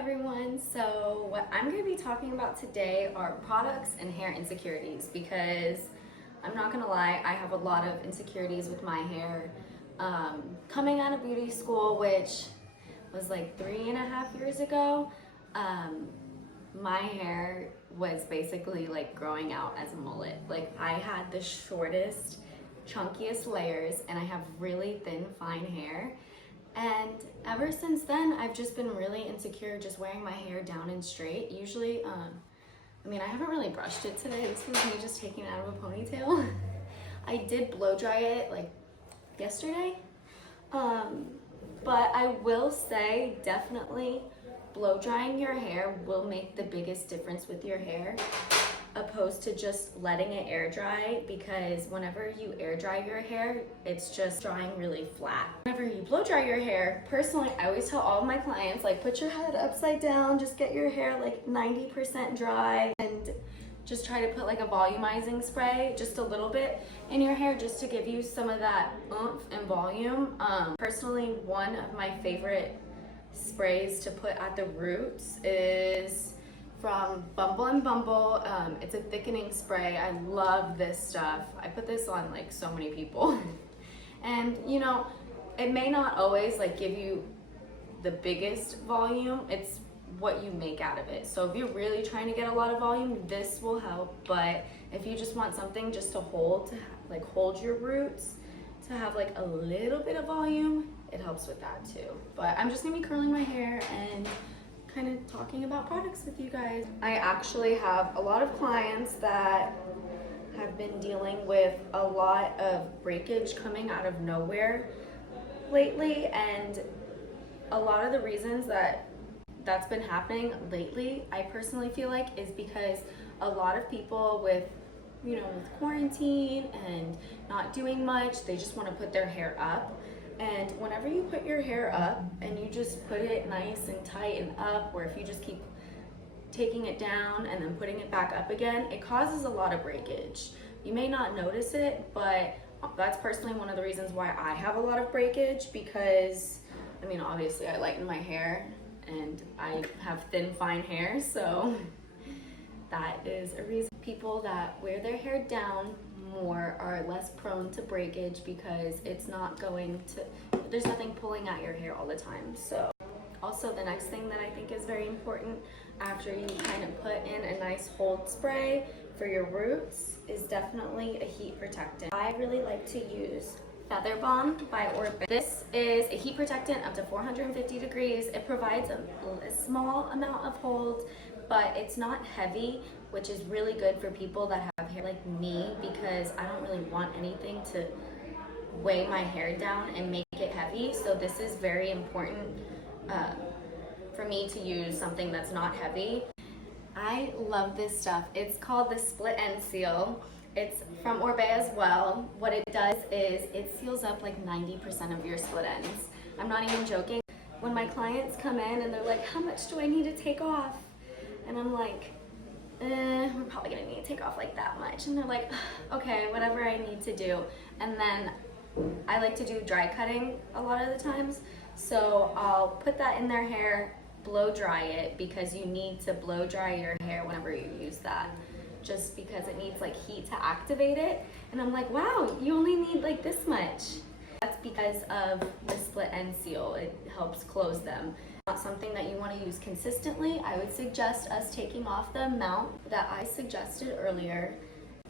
everyone. So what I'm going to be talking about today are products and hair insecurities, because I'm not going to lie, I have a lot of insecurities with my hair. Coming out of beauty school, which was like 3.5 years ago, my hair was basically like growing out as a mullet. Like, I had the shortest, chunkiest layers, and I have really thin, fine hair. And ever since then, I've just been really insecure just wearing my hair down and straight. Usually, I haven't really brushed it today. This was me just taking it out of a ponytail. I did blow dry it like yesterday. But I will say, definitely blow drying your hair will make the biggest difference with your hair, opposed to just letting it air dry, because whenever you air dry your hair, it's just drying really flat. Whenever you blow dry your hair, personally, I always tell all of my clients, like, put your head upside down, just get your hair like 90% dry, and just try to put like a volumizing spray, just a little bit in your hair, just to give you some of that oomph and volume. Personally, one of my favorite sprays to put at the roots is from Bumble and Bumble. It's a thickening spray. I love this stuff. I put this on like so many people. And you know, it may not always like give you the biggest volume. It's what you make out of it. So if you're really trying to get a lot of volume, this will help. But if you just want something just to hold your roots, to have like a little bit of volume, it helps with that too. But I'm just gonna be curling my hair and kind of talking about products with you guys. I actually have a lot of clients that have been dealing with a lot of breakage coming out of nowhere lately, and a lot of the reasons that's been happening lately, I personally feel like, is because a lot of people with quarantine and not doing much, they just want to put their hair up. And whenever you put your hair up and you just put it nice and tight and up, or if you just keep taking it down and then putting it back up again, it causes a lot of breakage. You may not notice it, but that's personally one of the reasons why I have a lot of breakage, because obviously I lighten my hair and I have thin, fine hair, so that is a reason. People that wear their hair down more are less prone to breakage, because it's not there's nothing pulling at your hair all the time. So also, the next thing that I think is very important after you kind of put in a nice hold spray for your roots is definitely a heat protectant. I really like to use Feather Bomb by Orbit. This is a heat protectant up to 450 degrees. It provides a small amount of hold, but it's not heavy, which is really good for people that have hair like me, because I don't really want anything to weigh my hair down and make it heavy. So this is very important for me to use something that's not heavy. I love this stuff. It's called the Split End Seal. It's from Orbit as well. What it does is it seals up like 90% of your split ends. I'm not even joking. When my clients come in and they're like, how much do I need to take off? And I'm like, we're probably gonna need to take off like that much. And they're like, okay, whatever I need to do. And then I like to do dry cutting a lot of the times. So I'll put that in their hair, blow dry it, because you need to blow dry your hair whenever you use that, just because it needs like heat to activate it. And I'm like, wow, you only need like this much. That's because of the Split End Seal. It helps close them. Not something that you want to use consistently. I would suggest us taking off the amount that I suggested earlier.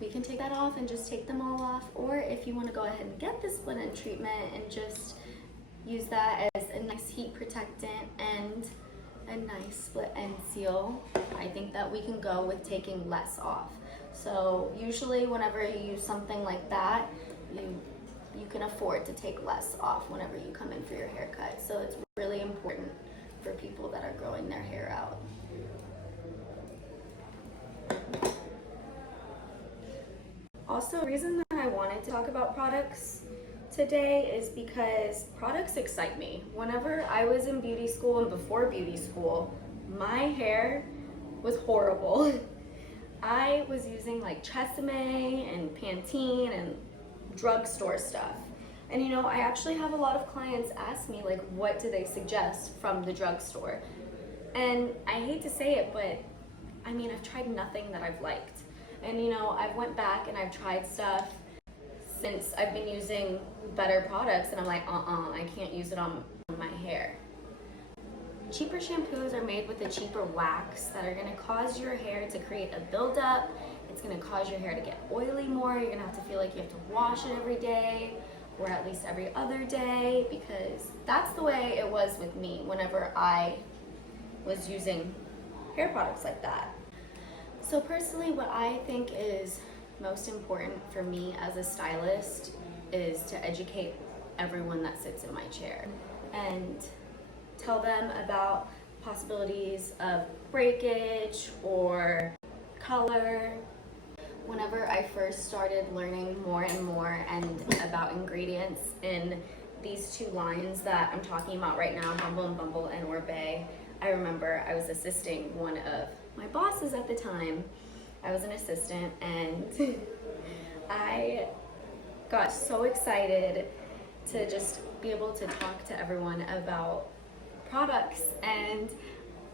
We can take that off and just take them all off, or if you want to go ahead and get the split end treatment and just use that as a nice heat protectant and a nice split end seal, I think that we can go with taking less off. So usually whenever you use something like that, you can afford to take less off whenever you come in for your haircut. So it's really important for people that are growing their hair out. Also, the reason that I wanted to talk about products today is because products excite me. Whenever I was in beauty school and before beauty school, my hair was horrible. I was using like Tresemme and Pantene and drugstore stuff. And I actually have a lot of clients ask me like, what do they suggest from the drugstore? And I hate to say it, but I mean, I've tried nothing that I've liked. And you know, I've went back and I've tried stuff since I've been using better products, and I'm like, I can't use it on my hair. Cheaper shampoos are made with a cheaper wax that are gonna cause your hair to create a buildup. It's gonna cause your hair to get oily more. You're gonna have to feel like you have to wash it every day, or at least every other day, because that's the way it was with me whenever I was using hair products like that. So personally, what I think is most important for me as a stylist is to educate everyone that sits in my chair and tell them about possibilities of breakage or color. Whenever I first started learning more and more about ingredients in these two lines that I'm talking about right now, Bumble and Bumble and Orbea, I remember I was assisting one of my bosses at the time. I was an assistant, and I got so excited to just be able to talk to everyone about products. And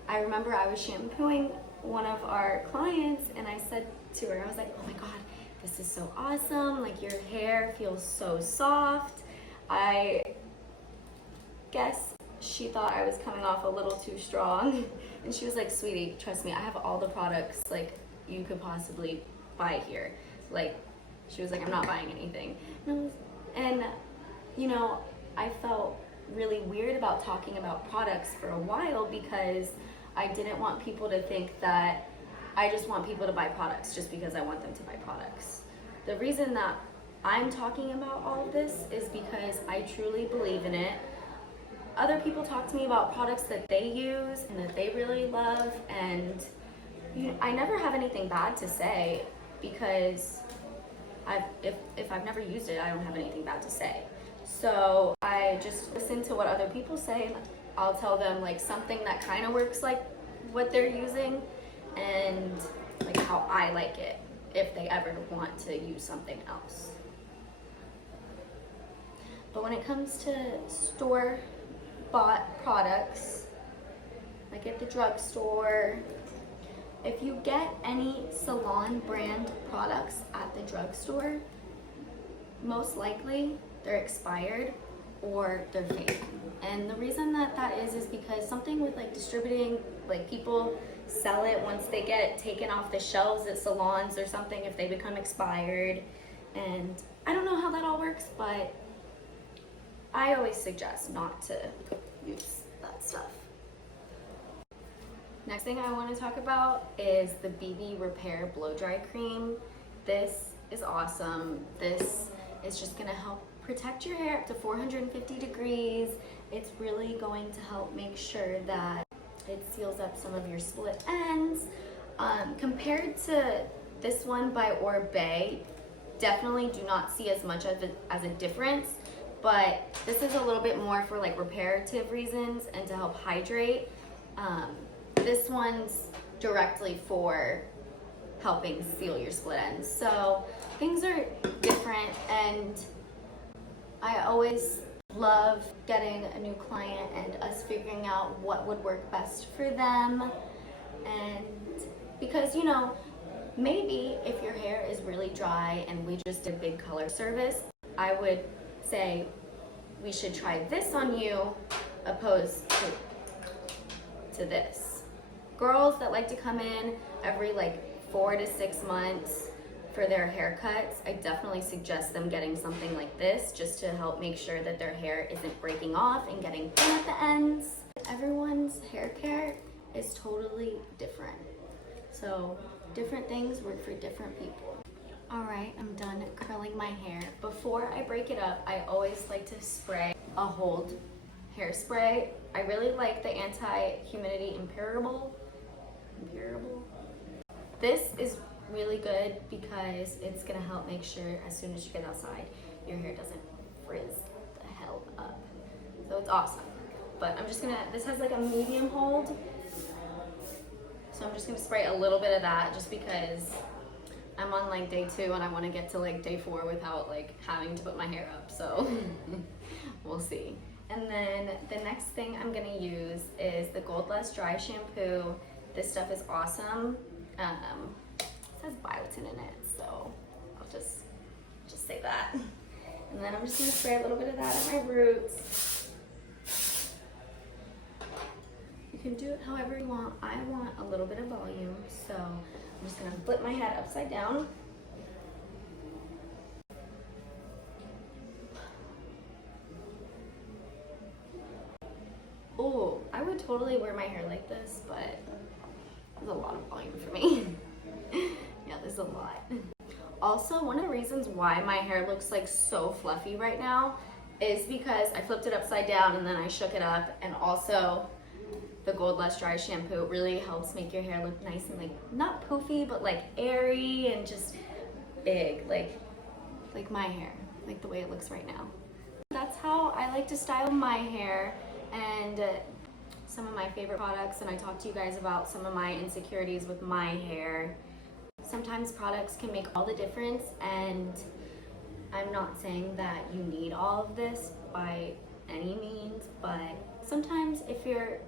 I remember I was shampooing one of our clients, and I said to her, I was like, oh my God, this is so awesome. Like, your hair feels so soft. I guess she thought I was coming off a little too strong. And she was like, sweetie, trust me, I have all the products like you could possibly buy here. Like, she was like, I'm not buying anything. And you know, I felt really weird about talking about products for a while, because I didn't want people to think that I just want people to buy products just because I want them to buy products. The reason that I'm talking about all of this is because I truly believe in it. Other people talk to me about products that they use and that they really love, and I never have anything bad to say, because if I've never used it, I don't have anything bad to say. So I just listen to what other people say. I'll tell them like something that kind of works like what they're using, and like how I like it, if they ever want to use something else. But when it comes to store-bought products, like at the drugstore, if you get any salon brand products at the drugstore, most likely they're expired or they're fake. And the reason that is because something with like distributing, like people sell it once they get it taken off the shelves at salons or something if they become expired. And I don't know how that all works, but I always suggest not to use that stuff. Next thing I want to talk about is the BB Repair Blow Dry Cream. This is awesome. This is just going to help protect your hair up to 450 degrees. It's really going to help make sure that it seals up some of your split ends. Compared to this one by Orbea, definitely do not see as much of it as a difference, but this is a little bit more for like reparative reasons and to help hydrate. This one's directly for helping seal your split ends. So things are different, and I always love getting a new client and us figuring out what would work best for them. And because, you know, maybe if your hair is really dry and we just did a big color service, I would say we should try this on you opposed to this. Girls that like to come in every like 4 to 6 months for their haircuts, I definitely suggest them getting something like this just to help make sure that their hair isn't breaking off and getting thin at the ends. Everyone's hair care is totally different. So different things work for different people. All right, I'm done curling my hair. Before I break it up, I always like to spray a hold hairspray. I really like the anti-humidity impermeable. This is really good because it's gonna help make sure as soon as you get outside, your hair doesn't frizz the hell up. So it's awesome. But I'm just gonna, this has like a medium hold. So I'm just gonna spray a little bit of that just because I'm on like day 2 and I wanna get to like day 4 without like having to put my hair up, so we'll see. And then the next thing I'm gonna use is the Gold Less Dry Shampoo. This stuff is awesome. It says biotin in it, so I'll just say that. And then I'm just gonna spray a little bit of that at my roots. You can do it however you want. I want a little bit of volume, so I'm just gonna flip my head upside down. Oh, I would totally wear my hair like this, but there's a lot of volume for me. Yeah, there's a lot. Also, one of the reasons why my hair looks like so fluffy right now is because I flipped it upside down and then I shook it up, and also the Gold Less Dry Shampoo really helps make your hair look nice and like not poofy, but like airy and just big, like my hair, like the way it looks right now. That's how I like to style my hair. And some of my favorite products, and I talked to you guys about some of my insecurities with my hair. Sometimes products can make all the difference, and I'm not saying that you need all of this by any means, but sometimes if you're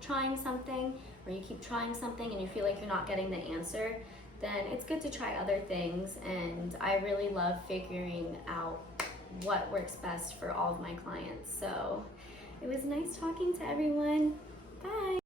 trying something or you keep trying something and you feel like you're not getting the answer, then it's good to try other things. And I really love figuring out what works best for all of my clients. So it was nice talking to everyone. Bye.